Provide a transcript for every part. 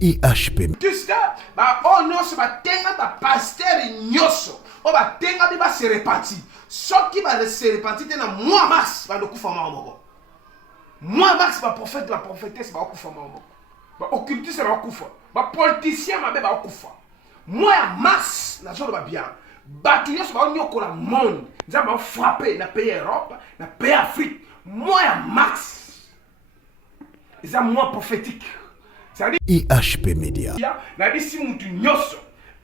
IHP. Tout ça, oh non, c'est un pasteur nyoso. Oh, tenga biba se reparti. Ce qui va se repartir, c'est moi, Max, va le coup faire moi, Max, va prophète, la prophétesse, va le coup faire va occultiste, va le coup faire. Va politicien, va le coup faire. Moi, Max, la chose va bien. Batuyo, c'est va nyoko la monde. Nous allons frapper dans le pays Europe, dans le pays Afrique. Moi, Max, c'est moi prophétique. IHP Media. Na bisi mutu nyoso.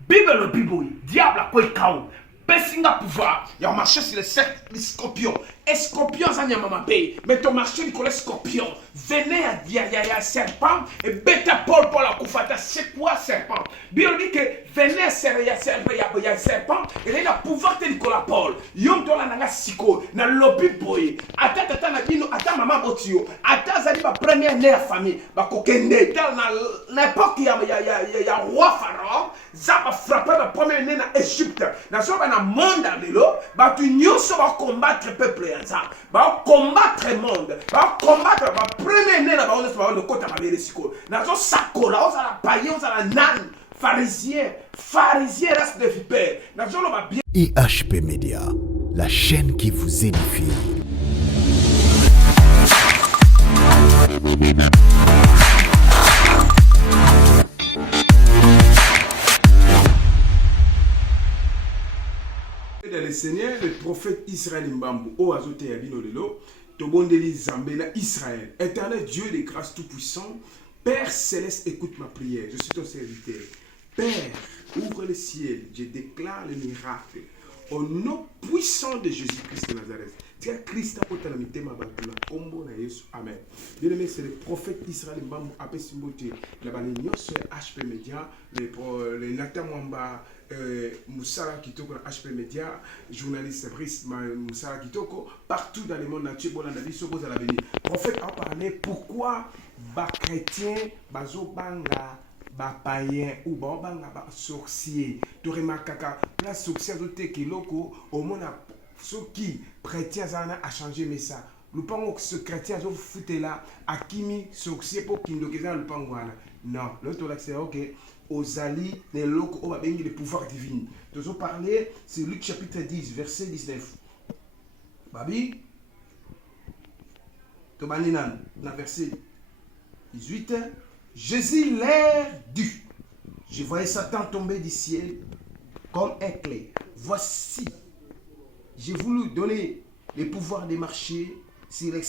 Bible le Bible, diable a quoi kao. Pessinga pouvoir. Il y a marché sur les scorpions. Et scorpions, ça n'y a pas payé. Mais ton marché, il les scorpions. Venez à dire, il y a serpent. Et bêta Paul pour la koufata. C'est quoi serpent? Bible dit que venez il y a serpent. Et il y a pouvoir de Nicolas Paul. Yom to la nanga siko. Na lobby boy. Ata na bino. Ata maman botio. Ata zali ba première née famille. Ba kokende. Dans l'époque, il y a roi Pharaon. Ça va frapper la première née dans Égypte. Dans le monde, bah tu nyoso va combattre le peuple. Va combattre le monde. Va combattre la première née là-bas. On est le côté de la siko. Dans le sako là, on a la paille, on a la nan. Pharisien reste de vipère. Dans le va bien. IHP Media, la chaîne qui vous édifie. Le Seigneur, le prophète Israël Mbambu, O Azote Yabino Lelo, Tobondeli Zambena Israël, éternel Dieu des grâces tout-puissant, Père céleste, écoute ma prière, je suis ton serviteur. Père, ouvre le ciel, je déclare le miracle, au nom puissant de Jésus-Christ de Nazareth. Tia Christ a porté la mité ma batula, combo na Yesu, amen. Bien aimé, c'est le prophète Israël Mbambu, Apé Simbote, la balignon sur HP Media, le Nathan Mwamba, Moussala Kitoko na HP Media, journaliste Brice Moussala Kitoko, partout dans le monde entier, bon, on a dit ce que vous allez venir. Prophète a parlé pourquoi les chrétiens, les banga, ba païen ou ba banga ba sorcier. Tu remarques que la sorcière de Tekiloko, au monde ce qui chrétien a changé mais ça. Le pango que ce chrétien a foutu là, a kimi sorcier pour qu'il ne le pango là. Non, l'autre là c'est ok. Aux alliés, les locaux, on va bénir le pouvoir divin. Nous allons parler, c'est Luc chapitre 10, verset 19. Babi, tu vas dans verset 18. Jésus leur dit, je voyais Satan tomber du ciel comme un éclair. Voici, j'ai voulu donner le pouvoir de marcher sur les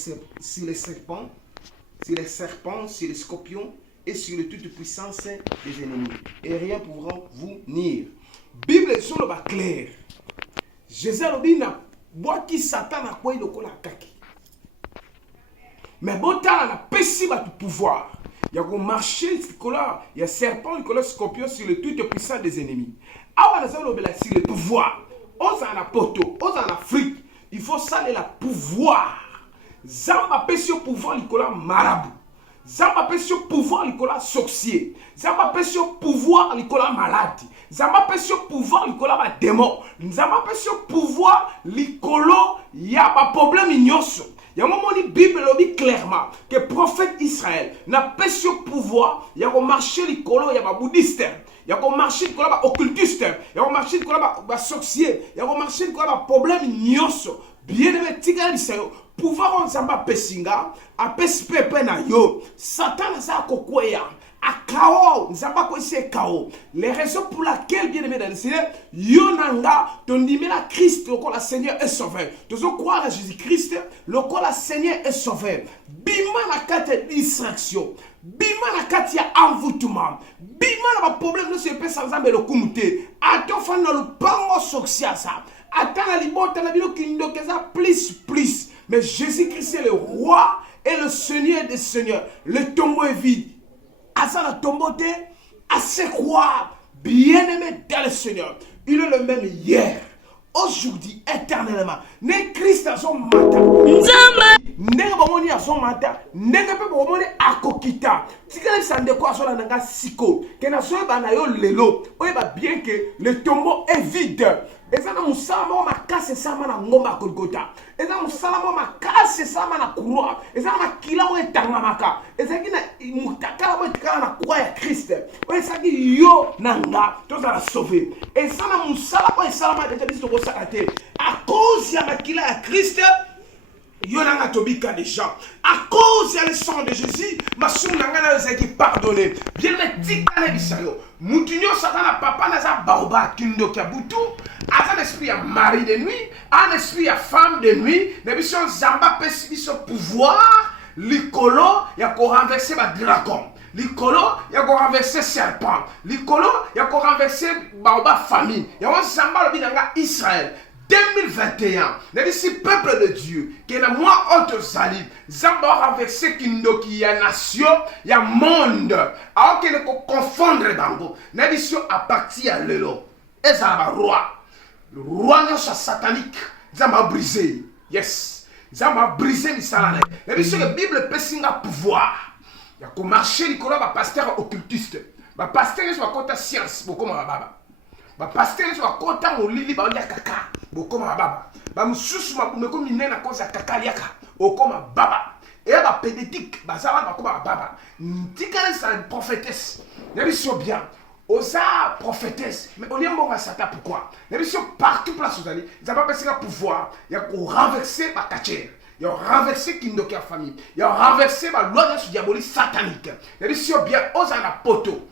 serpents, sur les scorpions, et sur le toute puissance des ennemis. Et rien ne pourra vous nuire. Bible est sur le bas clair. Jésus a dit, qui Satan a quoi il a kaki. Mais bon temps, la pessi va tout pouvoir. Il y a un marché, il y a serpent, il y a scorpion sur le tout puissant des ennemis. Alors, on a sur le pouvoir. On s'en a poto, on s'en a fric. Il faut saler le pouvoir. Zamba pessi au pouvoir, il y a marabout. Zamba pesi au pouvoir l'ikola sorcier. Zamba pesi au pouvoir l'ikola maladie. Zamba pesi au pouvoir l'ikola ba démon. Zamba pesi au pouvoir l'ikolo ya ba problème ignoso. Il y a un moment où Bible dit clairement que le prophète Israël n'a pas au pouvoir, il y a un marché l'ikolo ya ba bouddhiste. Il y a un marché l'ikolo ba occultiste. Il y a un marché l'ikolo ba sorcier. Il y a un marché l'ikolo ba problème ignoso. Bien aimé, tika lisayo. Pouvoir on s'en va pesinga, a pespepe na yo. Satan n'a kokweya. A kao, nzamba ko c'est kao. Les raisons pour laquelle bien aimé dans le Seigneur, yonanga, ton dimé la Christ, le la Seigneur est sauveur. Tu dois croire à Jésus-Christ, le la Seigneur est sauveur. Bima na kate distraction. Bima na kate ya envoûtement. Bima na problème de ce pe sans ambe le kumute. Ato fa na le pango soxia ça. Attends la libota na bino kindokeza plus. Mais Jésus-Christ est le roi et le Seigneur des seigneurs. Le tombeau est vide. À ça, le tombeau est assez croire, bien aimé dans le Seigneur. Il est le même hier, aujourd'hui, éternellement. Ne Christ à son matin. Nega bomoni à son matin. Nega pe bomoni à kokita. Si quelqu'un s'en découvre sur la nanga siko. Que na so ba na yo lelo. On va bien que le tombeau est vide. Et ça, nous savons ma casse et ça, ma ngomba Golgotha. Et ça, nous savons ma casse et ça, ma croix. Et ça, ma kila ou tangamaka. Et ça, qui n'a moutaka ou na croix Christ. oyesaki yo na nga tozala sauvé ezala mosala oyo esalama deja biso tokosala te à cause ya makila ya Christ yo nanga tobika déjà à cause ya le sang de Jésus masumu na nga na ezalaki pardonné bien me tikala bisa yo mutu nyonso aza na papa naza baoba kindoki ya butu aza na esprit ya mari de nuit aza na esprit ya femme de nuit na biso nzambe apesi biso pouvoir likolo ya korenverse badragon likolo ya korenverse serpent likolo ya korenverse baoba famille yango nzambe alobi na nga Israël 2021, si peuple de Dieu, qui est moi autosali, Zamba renversé kindoki ya nation, ya monde, alors qu'il ne peut confondre bango, n'addition à partir à l'élo, et Zamba roi, le roi n'est pas satanique, Zamba brisé, yes, Zamba brisé misalane, n'addition la Bible peut signer pouvoir, il y a qu'au marché, il y a pasteur occultiste, pasteur n'est pas contre science, beaucoup ma baba. Ba pasteur so akota molili ba ya kaka bokoma baba ba mususu makumeko minena koza kaka liaka okoma baba et ba pédétique ba za ba koma baba ntikale sa prophétesse nebiso bien osa prophétesse mais on liembo nga sata pourquoi nebiso partout place vous allez ça va passer le pouvoir ya ko renverser ba kacher ya renverser kindoki ya famille ya renverser ba loi de diabolique satanique nebiso bien osa na poto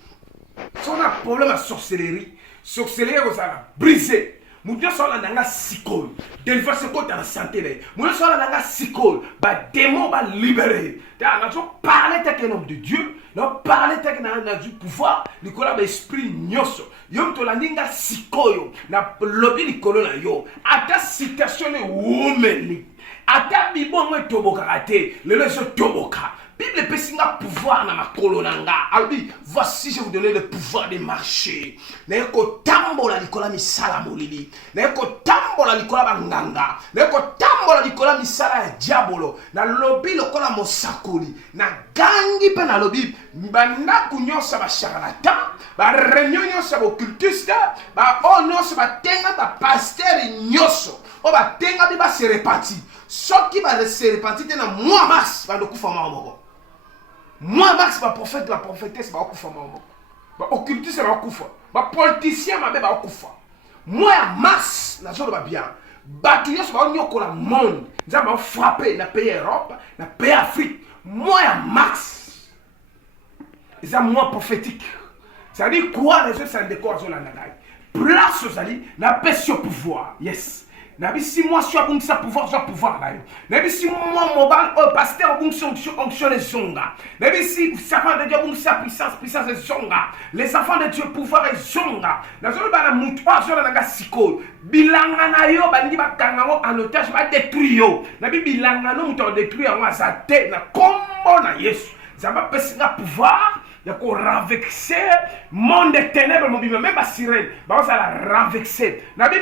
so na problème à sorcellerie sorcellerie ozala brisé mutu sola nanga sikol délivrance ko dans la santé les mutu sola nanga sikol ba démon ba libérer ta na so parler tek un homme de Dieu non parler tek na du pouvoir likola ba esprit nyoso yom to la ninga sikoyo na lobi likolo na yo ata citation womeli ata bibongo toboka te lelo so toboka Bible peut signer pouvoir dans ma colonanga. Albi, voici je vous donne le pouvoir de marcher. Neko tambola likola misala molili. Neko tambola likola banganga. Neko tambola likola misala ya diabolo. Na lobi lokola mosakoli. Na gangi pe na lobi. Banda kunyosa ba charlatan. Ba réunion nyosa ba occultiste. Ba onyosa ba tenga ba pasteur nyoso. O ba tenga bi ba se reparti. Soki ba se reparti te na moi mars ba dokufa mamo. Moi, Max, ma prophète, la prophétesse, ma okufa maman. Ma occultiste, ma okufa. Ma politicien, ma bébé, ma okufa. Moi, Max, la zone va bien. Batuye, ma onyoko la monde. Nous avons frappé dans le pays Europe, dans le pays Afrique. Moi, Max. C'est moi prophétique. Ça dit quoi, les autres, ça décore sur la nanaï. Place aux alliés, n'a pas sur pouvoir. Yes. Nabi si moi je suis ça pouvoir là. Nabi si moi mobile au pasteur onction les zonga. Nabi si servant de Dieu ça puissance les zonga. Les enfants de Dieu pouvoir les zonga. Na zolo ba na mutu pa zolo na siko. Bilanga na yo bandi ba kanga mo en otage ba détruire yo. Nabi bilanga no mutu détruire en azate na kombo na Yesu. Zamba pesinga pouvoir ya ko renverser monde des ténèbres mo bima même ba sirène. Ba on ça la renverser. Nabi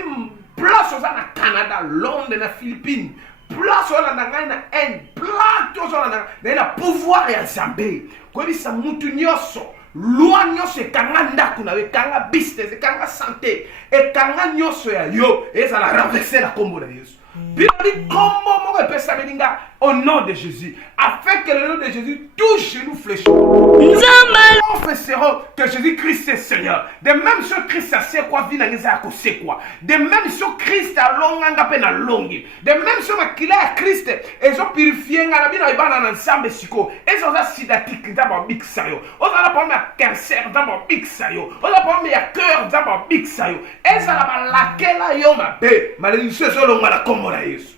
place aux na Canada, Londres, na Philippines, place aux na Inde, place aux na pouvoir ya Zambé. Ko bisa mutu nyoso, loi nyoso kanga ndaku na kanga business, kanga santé, et kanga nyoso ya yo, et ça la renverser la combo na Yesu. Bible comment mon père ça meninga au nom de Jésus afin que le nom de Jésus touche nous fléchis. Nous confesserons que Jésus-Christ est Seigneur. De même sur Christ c'est quoi vie na ngeza ko c'est quoi. De même sur Christ a longanga pe na longi. De même sur makila ya Christ et ont purifié ngala bina ibana ensemble siko. Et ont sidatique d'abord mixayo. On a pas ma cancer d'abord mixayo. On a pas ma cœur d'abord mixayo. Et ça la laquela yo ma be malédiction sur longa la komona Yesu.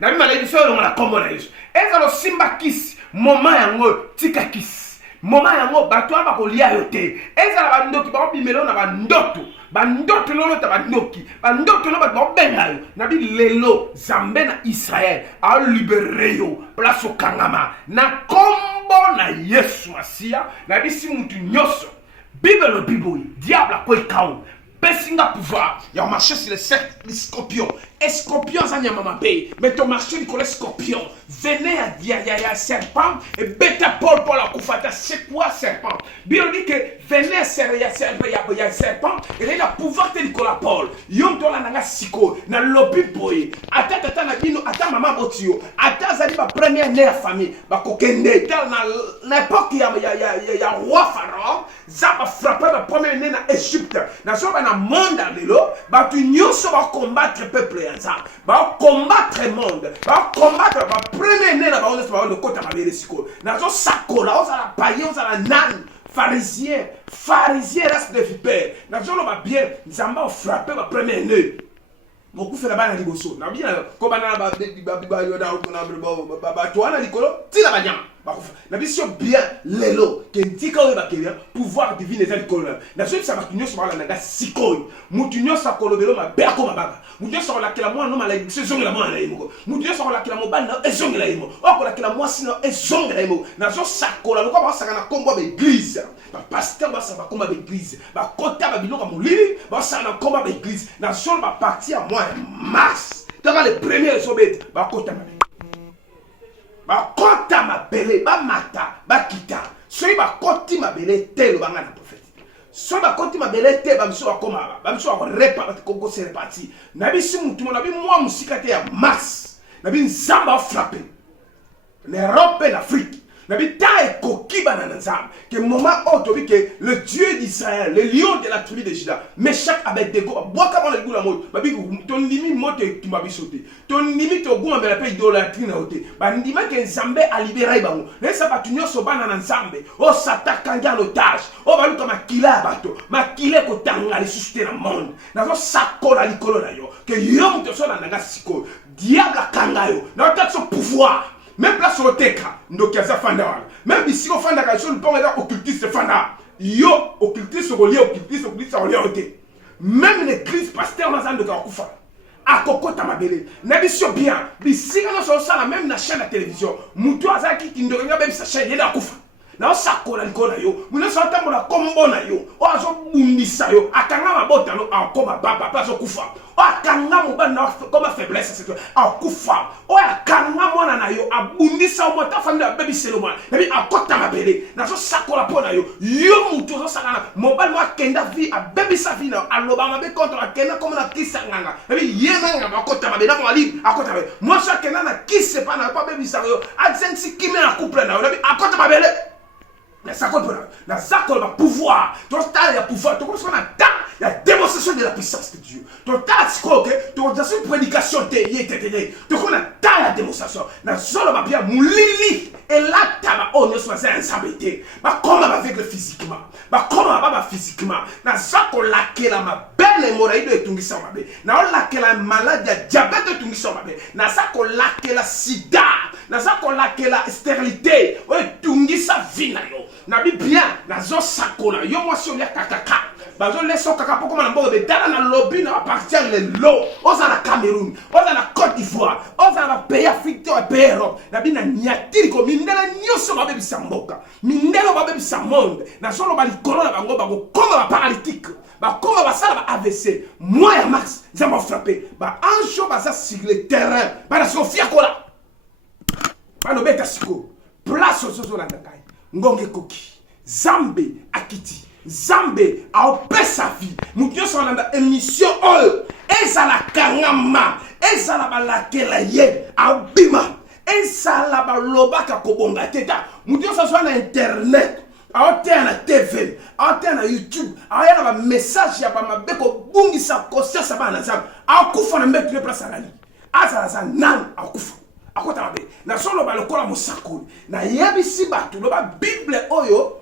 Na bi malédiction longa la komona Yesu. Et ça le simba kiss moment yango tika kiss. Moment yango bato ba kolia yote. Et ça la bandoki ba bimelo na bandoto. Bandoto lolo ta bandoki. Bandoto lolo ba benga yo. Na bi lelo Zambe na Israël a libéré yo place au kangama. Na kombo na Yesu Masia. Na bi si mutu nyoso. Bible le biboui. Diable a quoi kaou. Pessinga pouvoir. Il y a marché sur les scorpions. Et scorpions, ça n'y a pas payé. Mais ton marché, il connaît scorpion. Venez à serpent. Et bêta Paul la koufata. C'est quoi serpent? Bien dit que venez à serpent. Et il a pouvoir de Nicolas Paul. Yom to la nanga siko. Na lobby boy. Ata na bino. Ata maman botio. Ata zali ba première née famille. Ba kokende. Dans l'époque, il y a roi pharaon. Zamba frappé la première année en Égypte. Nation dans le monde lelo, ba tu nyonso ba combattre peuple yanza. Ba combattre monde. Ba combattre ba première année na ba on se ba kota ba bele siko. Nation sakola, on la païen, on la nan. Pharisien reste de vipère. Nation va bien, Zamba frappé la première année. Beaucoup fait la balle à Liboso. Na bien, comme on a na biso bien lelo ke ntika oyo bakelia pouvoir divine eza likolo na so ça batunyo so bala nanga sikoyo mutunyo sa kolobelo mabeko mabaka mutunyo so kolakela mwana mala ezongela mwana yimo mutunyo so kolakela mobali na ezongela yimo okolakela mwasi na ezongela yimo na so sakola lokwa ba saka na kombo ba église ba pasteur ba saka kombo ba église ba kota ba biloko molili ba saka na kombo ba église na so ba partie à moi mars dans les premiers sobet ba kota ba ba kota mabele ba mata ba kita so ba koti mabele telo banga na prophète so ba koti mabele te ba miso akoma ba miso akorepa ba koko se reparti na biso mutu na bi moi musika te ya mars na bi nzamba frappé l'Europe et l'Afrique na bi ta ekoki bana na nzamba que moment otobi que le Dieu d'Israël le lion de la tribu de Juda Meshach Abednego boka ba le gula moto ba bi ton limi moto ki ba bisote ton limi to guma be la pe idolâtrie na ote ba ndima ke nzambe a libérer bango na sa ba tunyo so bana na nzambe o sataka ngalo otage o ba luka makila bato makile ko tanga li susciter na monde na so sakola likolo na yo que yo muto so na nga siko diable kanga yo na otate so pouvoir. Même place au teka, ndokiaza fanda. Même ici au fanda, quand on parle d'occultiste fanda. Yo, occultiste relié, occultiste relié. Même l'église pasteur dans un de Kakufa. A Koko Tamabele. N'abissio bien. Ici, on a ça même la chaîne de télévision. Moutou Azaki qui ne regarde même sa chaîne, il est à Kufa. Na sakola likona yo muna santa mona kombo na yo o azo bundisa yo akanga mabota no akoma baba pa zo kufa o akanga moba na comme faiblesse c'est akufa o akanga mona na yo abundisa mo ta famille baby seloma na bi akota mabele na zo sakola pona yo mutu zo sakana moba no akenda vi a baby sa vi na aloba mabe contre akenda comme na kisa nganga na bi yena ngaba akota mabele na mo ali akota mabele mo sa kenda na kisse pa na pa baby sa yo azensi kimi na couple na yo na bi akota mabele. La sacoche va pouvoir. Ton tas, il y a pouvoir. Ton il y a démonstration de la puissance de Dieu. Ton tas, ton une prédication, ton la démonstration. La zone va bien moulili. Et là, tu as on ne soit insabité. Comment avec le physiquement? Comment va physiquement? La sacoche la ma belle hémorroïde de Tungisa Mabe. La la maladie de diabète de Tungisa Mabe. La sacoche la sida. La sacoche la stérilité. Tungisa vinayo. Nabi bien, na zo sakola, yo moi si on ya kakaka. Bazo leso kaka poko na mbogo be dala na lobby na partir le lo. Oza na Cameroun, oza na Côte d'Ivoire, oza na pays Afrique et pays Europe. Nabi na nyatiri ko mindela nyoso ba bebi samboka. Mindela ba bebi sa monde. Na solo ba likolo na bango ba ko koma ba paralytique. Ba koma ba sala ba AVC. Moi ya max, ça m'a frappé. Ba anjo ba ça sur le terrain. Ba na Sofia kola. Ba no beta siko. Place au sozo la ndakai. Ngonge koki Zambe akiti Zambe a opé sa vie Moutio son dans émission oil ezala kangama ezala balakela ye abima ezala baloba ka kobonga teta Moutio son na internet a na TV a na YouTube a na ba message ya ba mabeko bungisa conscience ba na zam a kufa na mettre place à la ligne azala za nan a kufa akota mabe na solo ba lokola mosakoli na yebisi batu loba bible oyo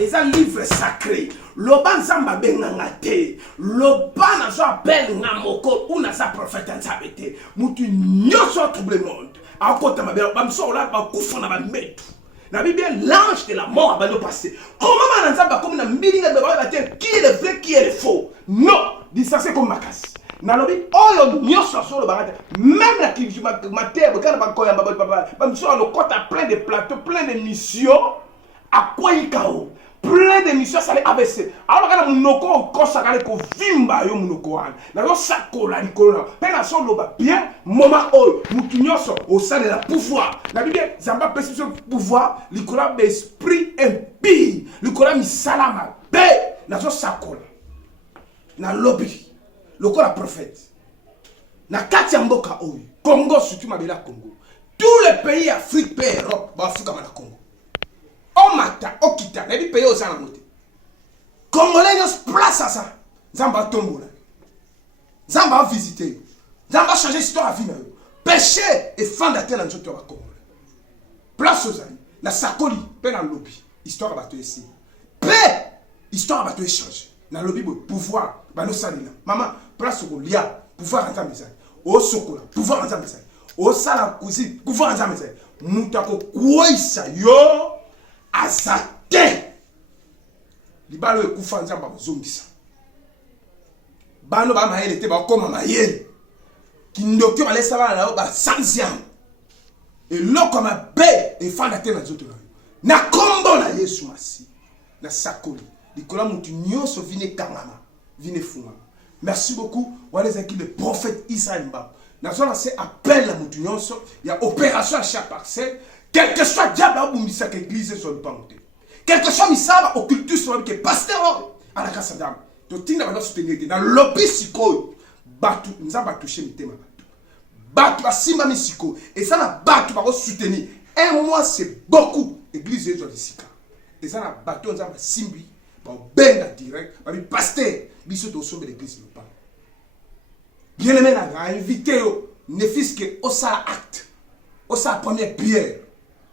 eza livre sacré loba nzamba benganga te loba na zo appel ngamoko una sa prophète nzabe te mutu nyoso trouble monde akota mabe ba mso la ba kufa na ba metu na bible l'ange de la mort va nous passer comment na nzamba comme na mbilinga de ba te qui est le vrai qui est le faux non dit ça c'est comme makasi nalobi oyo nyoso solo bagate même la kiliju mater kana ba koya ba mso lo kota plein de plateaux plein de missions à quoi ikao plein de missions ça les ABC alors kana munoko kosa kale ko vimba yo munoko wana na yo sakola likolo pena solo ba bien moment oyo mutu nyoso au sein de la pouvoir na bible zamba perception pouvoir likolo be esprit impie likolo misalama be na so sakola na lobby lokola prophète na kati ya mboka oyo Congo surtout mabela Congo tous les pays Afrique et Europe ba Afrika na Congo o mata o kita na bi pays o sana mote Congolais, nous place à ça. Zamba tombola. Zamba visiter. Zamba changer l'histoire à vie. Péché et fondateur dans notre Congolais. Place aux amis. La Sakoli, paix dans le lobby. Histoire va te ici. Paix, histoire va te échanger. Dans le lobby, pouvoir, bah salina. Maman, place au lia, pouvoir entrer mes amis. Au sokola, pouvoir entrer mes amis. Au sala cousine, pouvoir entrer mes amis. Moutako kouaïsa yo, azate. Libalo ekufa nzamba bazongisa. Bano ba maele te ba koma maele. Kindoki ba lesa ba na ba sanziam. Et l'eau comme un bé et fondateur dans autres. Na kombo na Yesu masi. Na sakoli. Nicolas Moutinho so vine kangama. Vine fuma. Merci beaucoup. Wale zaki le prophète Israël Mbab. Na zona c'est appel la Moutinho so. Il y a opération à chaque parcelle. Quel que soit diable ou misa que l'église sur le pante. Quel que soit misaba occultus sur le pasteur à la grâce d'âme. To tinga ba soutenir dans lobby sikoy. Batu nzamba toucher mitema. Batu asimba misiko. Et ça na batu ba soutenir. Un mois c'est beaucoup. Église de Jodisika. Et ça na batu nzamba simbi. Ba benga direct. Ba bi pasteur. Biso to sombe l'église le pas. Bien aimé na invité ne fils que au ça acte. Au ça première pierre.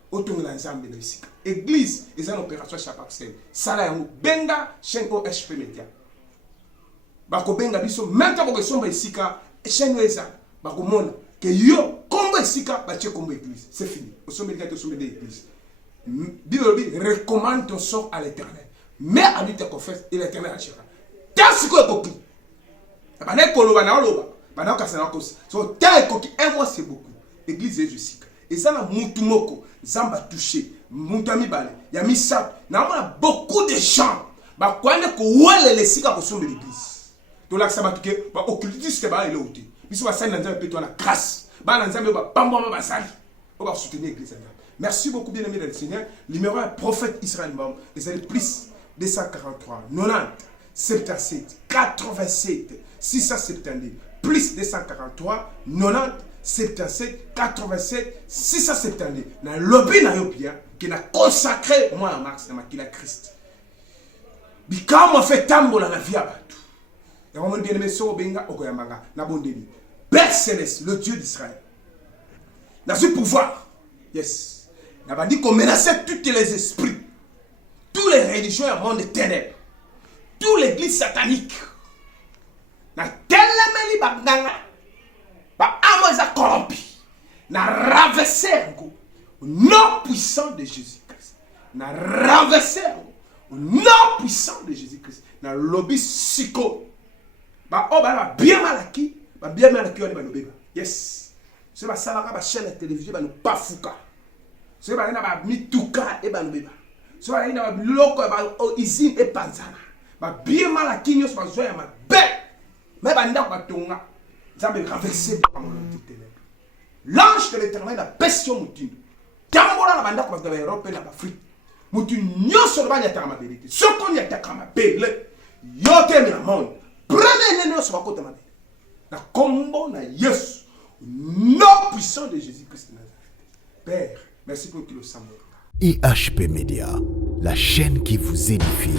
Autour de l'ensemble de l'Isika. Église, ils ont une opération chaque parcelle. Ça là, benga, chenko HP Media. Bako benga biso, maintenant que son Isika, chenko eza, bako mona, que yo, comme Isika, bache comme église. C'est fini. Au sommet de l'église. Bible recommande ton sort à l'éternel. Mais à lui te confesse, et l'éternel agira. Tant ce qu'on est coquille. Bana kolo, bana oloba, bana kasana kosi. So, tant est coquille, un mois c'est beaucoup. Église est Isika. Et ça, na mutumoko, zamba touché, mutami bale, ya misap, na on a beaucoup de gens, ba kwande ko wale le sika ko sombe l'église. To la saba tuke, ba occultiste ba ile outé. Biso ba sa nzambe pe to na grâce. Ba nzambe ba pambo ba sali. On va soutenir l'église. Merci beaucoup bien aimé dans le Seigneur. Numéro 1 prophète Israël Mbam, les années plus 243 90 77 87 672 plus 243 90 77 87 672 na lobby na yo bien qui n'a consacré moi à Max na makila Christ bikama fait tambola na vie à batu et on bien aimé so benga okoyamanga na bondeli Père céleste le Dieu d'Israël n'a ce pouvoir yes n'a pas dit qu'on menaçait tous les esprits tous les religions et monde ténèbres toute l'église satanique na telemeli baganga ba amoza corrompu na raveser au nom puissant de Jésus-Christ na raveser au nom puissant de Jésus-Christ na lobby siko ba oba bien malaki on ba lobeba yes c'est ba salaka ba chaîne de télévision ba no pafuka c'est ba na ba mituka e ba lobeba c'est ba na ba loko ba usine e panzana ba bien malaki nyo so ba zoya ma be mais ba ndako ba tonga. L'ange de l'éternel a pêché au moutin. Tambola la banda comme dans l'Europe et l'Afrique. Moutin nyo sur la takama vérité. Ce qu'on y a takama belle. Yo teme la monde. Prenez les sur la côte de ma vie. La combo na Yesu. Nom puissant de Jésus-Christ de Nazareth. Père, merci pour qu'il le sache. IHP Media, la chaîne qui vous édifie.